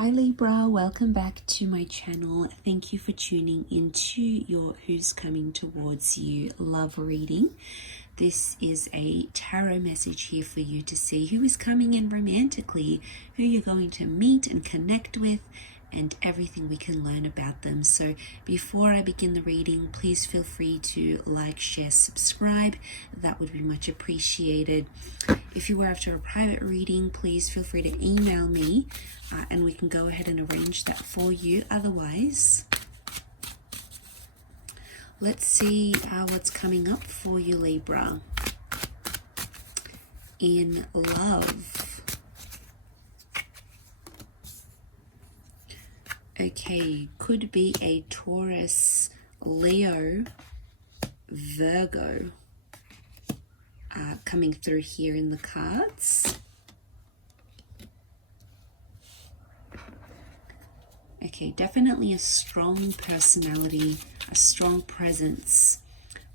Hi Libra, welcome back to my channel. Thank you for tuning into your Who's Coming Towards You love reading. This is a tarot message here for you to see who is coming in romantically, who you're going to meet and connect with, and everything we can learn about them. So before I begin the reading, please feel free to like, share, subscribe. That would be much appreciated. If you are after a private reading, please feel free to email me and we can go ahead and arrange that for you. Otherwise, let's see what's coming up for you, Libra. In love. Okay, could be a Taurus, Leo, Virgo coming through here in the cards. Okay, definitely a strong personality, a strong presence,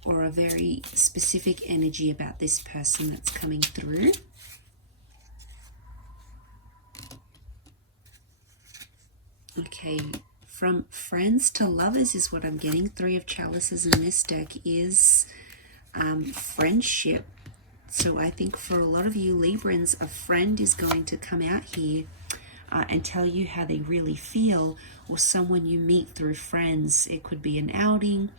or a very specific energy about this person that's coming through. Okay, from friends to lovers is what I'm getting. Three of Chalices in this deck is friendship. So I think for a lot of you Librans, a friend is going to come out here and tell you how they really feel, or someone you meet through friends. It could be an outing,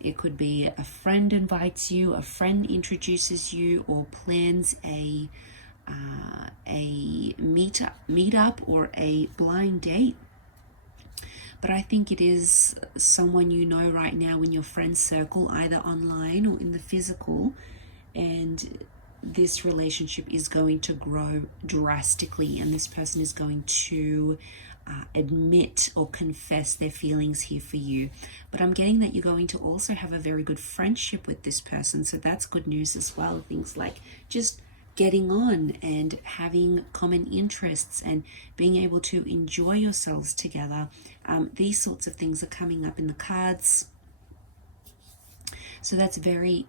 it could be a friend invites you, a friend introduces you, or plans a meetup or a blind date. But I think it is someone you know right now in your friend circle, either online or in the physical, and this relationship is going to grow drastically, and this person is going to admit or confess their feelings here for you. But I'm getting that you're going to also have a very good friendship with this person, so that's good news as well. Things like just getting on and having common interests and being able to enjoy yourselves together. These sorts of things are coming up in the cards. So that's very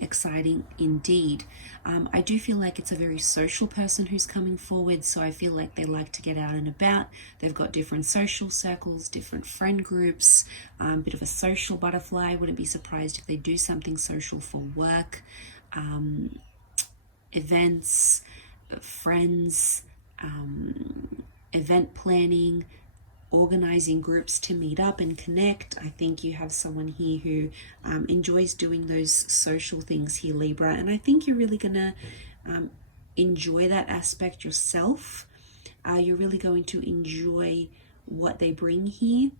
exciting indeed. I do feel like it's a very social person who's coming forward. So I feel like they like to get out and about. They've got different social circles, different friend groups, bit of a social butterfly. Wouldn't be surprised if they do something social for work, events, friends, event planning, organizing groups to meet up and connect. I think you have someone here who enjoys doing those social things here, Libra, and I think you're really gonna enjoy that aspect yourself. You're really going to enjoy what they bring here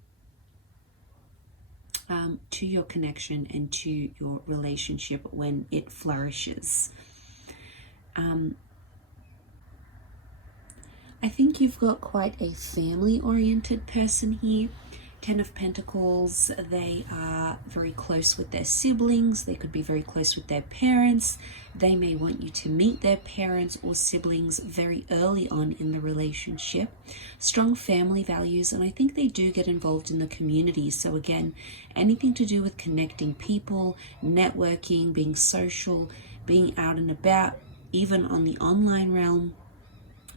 to your connection and to your relationship when it flourishes. I think you've got quite a family-oriented person here. 10 of Pentacles, they are very close with their siblings. They could be very close with their parents. They may want you to meet their parents or siblings very early on in the relationship. Strong family values, and I think they do get involved in the community. So again, anything to do with connecting people, networking, being social, being out and about, even on the online realm.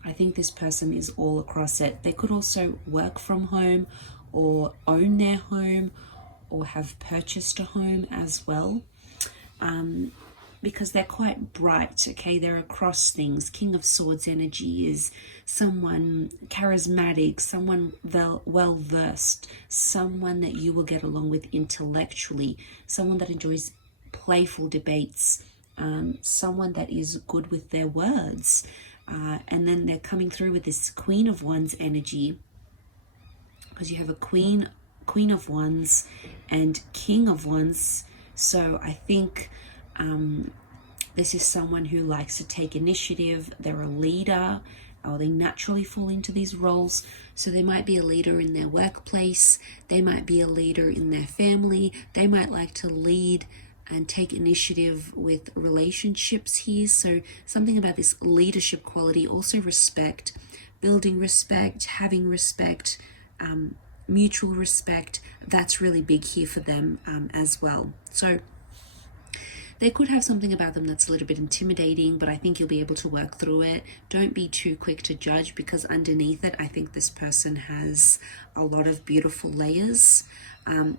I think this person is all across it. They could also work from home or own their home or have purchased a home as well, because they're quite bright, okay? They're across things. King of Swords energy is someone charismatic, someone well-versed, someone that you will get along with intellectually, someone that enjoys playful debates, someone that is good with their words. And then they're coming through with this Queen of Wands energy, because you have a Queen of Wands and King of Wands. So I think this is someone who likes to take initiative. They're a leader, or they naturally fall into these roles. So they might be a leader in their workplace. They might be a leader in their family. They might like to lead and take initiative with relationships here. So something about this leadership quality, also respect, building respect, having respect, mutual respect. That's really big here for them as well. So They could have something about them that's a little bit intimidating, but I think you'll be able to work through it. Don't be too quick to judge, because underneath it, I think this person has a lot of beautiful layers.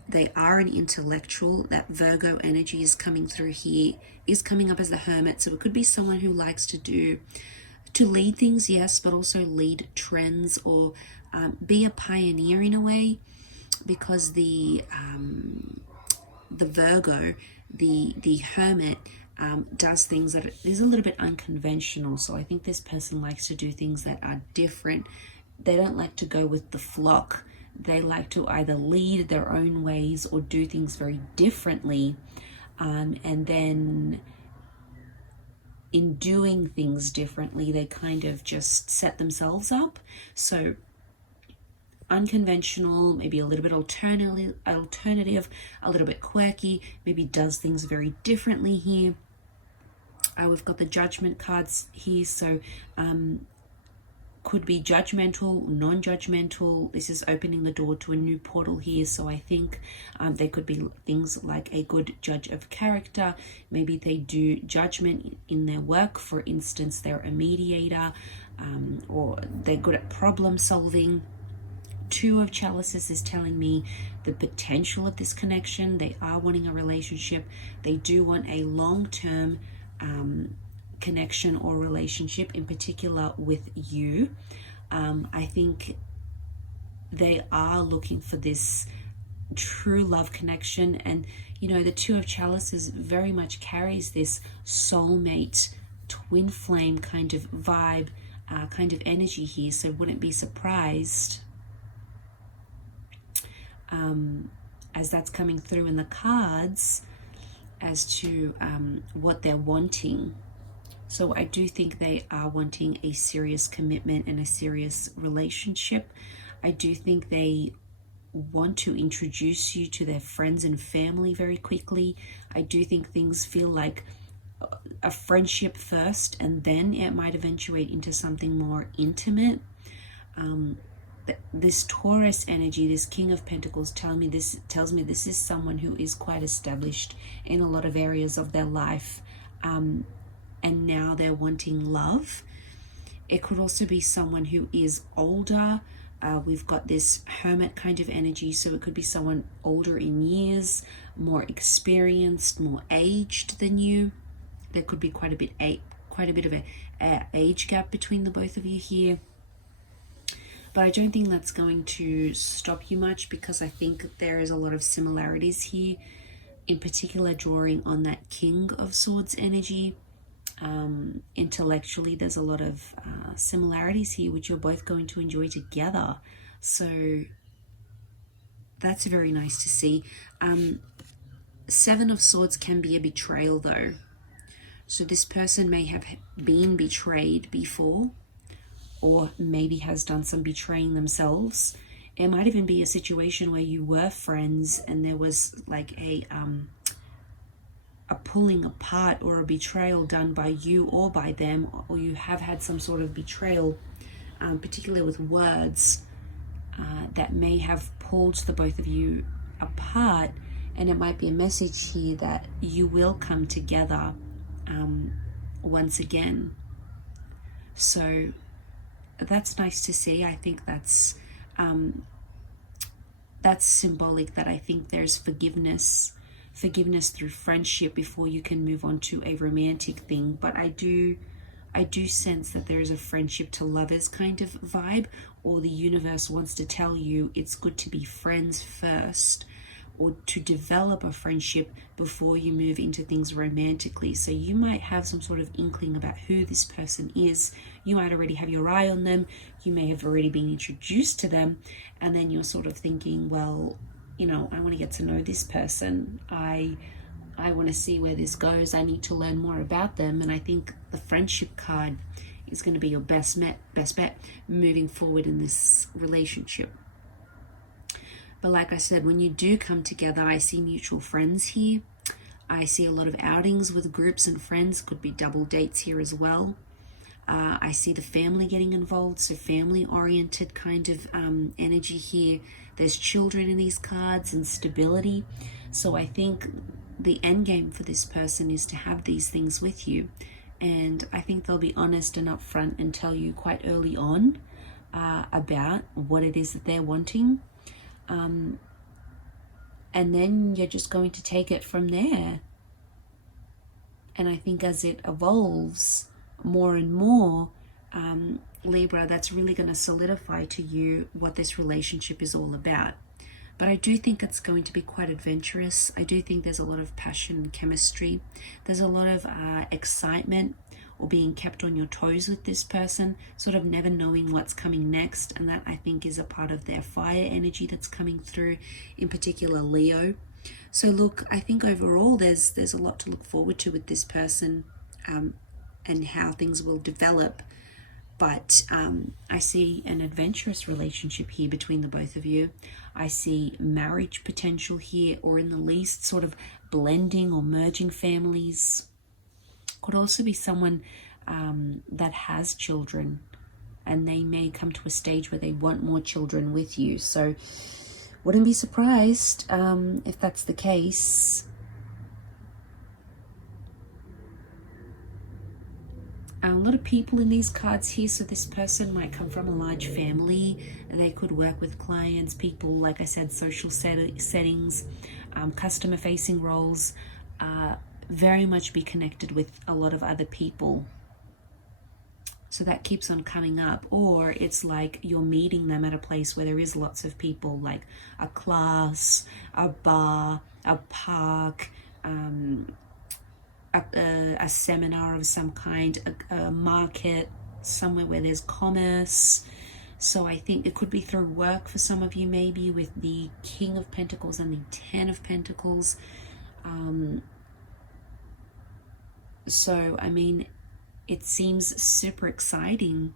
They are an intellectual. That Virgo energy is coming through here, is coming up as the Hermit. So it could be someone who likes to lead things, yes, but also lead trends, or be a pioneer in a way, because the Virgo, the Hermit, does things that is a little bit unconventional. So I think this person likes to do things that are different. They don't like to go with the flock. They like to either lead their own ways or do things very differently. And then in doing things differently, they kind of just set themselves up. So unconventional, maybe a little bit alternative, a little bit quirky, maybe does things very differently here. We've got the Judgment cards here, so could be judgmental, non-judgmental. This is opening the door to a new portal here. So I think there could be things like a good judge of character. Maybe they do judgment in their work. For instance, they're a mediator, or they're good at problem solving. Two of Chalices is telling me the potential of this connection. They are wanting a relationship. They do want a long-term connection or relationship, in particular with you. I think they are looking for this true love connection. And you know, the Two of Chalices very much carries this soulmate, twin flame kind of vibe, kind of energy here. So wouldn't be surprised as that's coming through in the cards as to what they're wanting. So I do think they are wanting a serious commitment and a serious relationship. I do think they want to introduce you to their friends and family very quickly. I do think things feel like a friendship first, and then it might eventuate into something more intimate. This Taurus energy, this King of Pentacles, tells me this is someone who is quite established in a lot of areas of their life, and now they're wanting love. It could also be someone who is older. We've got this Hermit kind of energy, so it could be someone older in years, more experienced, more aged than you. There could be quite a bit of a age gap between the both of you here. But I don't think that's going to stop you much, because I think there is a lot of similarities here, in particular drawing on that King of Swords energy. Intellectually, there's a lot of similarities here, which you're both going to enjoy together. So that's very nice to see. Seven of Swords can be a betrayal though. So this person may have been betrayed before, or maybe has done some betraying themselves. It might even be a situation where you were friends and there was like a pulling apart or a betrayal done by you or by them, or you have had some sort of betrayal, particularly with words, that may have pulled the both of you apart. And it might be a message here that you will come together once again. So that's nice to see. I think that's symbolic, that I think there's forgiveness through friendship before you can move on to a romantic thing. But I do sense that there is a friendship to lovers kind of vibe, or the universe wants to tell you it's good to be friends first, or to develop a friendship before you move into things romantically. So you might have some sort of inkling about who this person is. You might already have your eye on them. You may have already been introduced to them. And then you're sort of thinking, well, you know, I want to get to know this person. I want to see where this goes. I need to learn more about them. And I think the friendship card is going to be your best bet moving forward in this relationship. But like I said, when you do come together, I see mutual friends here. I see a lot of outings with groups and friends. Could be double dates here as well. I see the family getting involved, so family-oriented kind of energy here. There's children in these cards and stability. So I think the end game for this person is to have these things with you. And I think they'll be honest and upfront and tell you quite early on about what it is that they're wanting. And then you're just going to take it from there. And I think as it evolves more and more, Libra, that's really going to solidify to you what this relationship is all about. But I do think it's going to be quite adventurous. I do think there's a lot of passion and chemistry. There's a lot of excitement or being kept on your toes with this person, sort of never knowing what's coming next. And that, I think, is a part of their fire energy that's coming through, in particular Leo. So look, I think overall there's a lot to look forward to with this person, and how things will develop. But I see an adventurous relationship here between the both of you. I see marriage potential here, or in the least sort of blending or merging families. Could also be someone that has children, and they may come to a stage where they want more children with you. So wouldn't be surprised if that's the case. A lot of people in these cards here, so this person might come from a large family. They could work with clients, people, like I said, social settings, customer facing roles, very much be connected with a lot of other people. So that keeps on coming up. Or it's like you're meeting them at a place where there is lots of people, like a class, a bar, a park, a seminar of some kind, a market, somewhere where there's commerce. So I think it could be through work for some of you, maybe with the King of Pentacles and the Ten of Pentacles. So, I mean, it seems super exciting.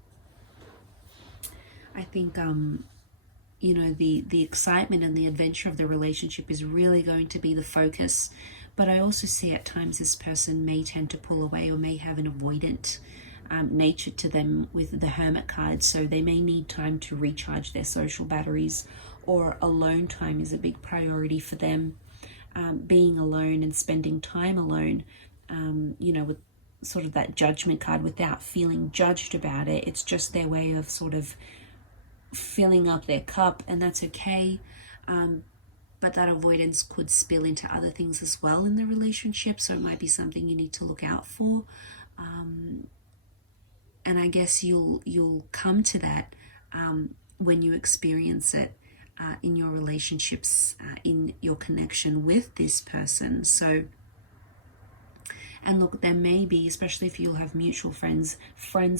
I think, you know, the excitement and the adventure of the relationship is really going to be the focus. But I also see at times this person may tend to pull away or may have an avoidant nature to them with the Hermit card. So they may need time to recharge their social batteries, or alone time is a big priority for them. Being alone and spending time alone, you know, with sort of that Judgment card, without feeling judged about it. It's just their way of sort of filling up their cup, and that's okay. But that avoidance could spill into other things as well in the relationship, so it might be something you need to look out for. And I guess you'll come to that when you experience it in your relationships, in your connection with this person. So, and look, there may be, especially if you'll have mutual friends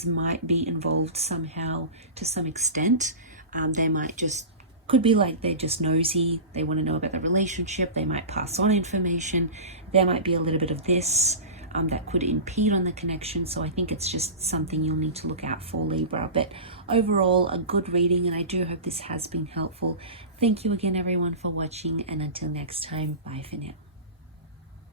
might be involved somehow to some extent. They might just, could be like they're just nosy, they want to know about the relationship, they might pass on information, there might be a little bit of this that could impede on the connection. So I think it's just something you'll need to look out for, Libra. But overall, a good reading, and I do hope this has been helpful. Thank you again, everyone, for watching, and until next time, bye for now.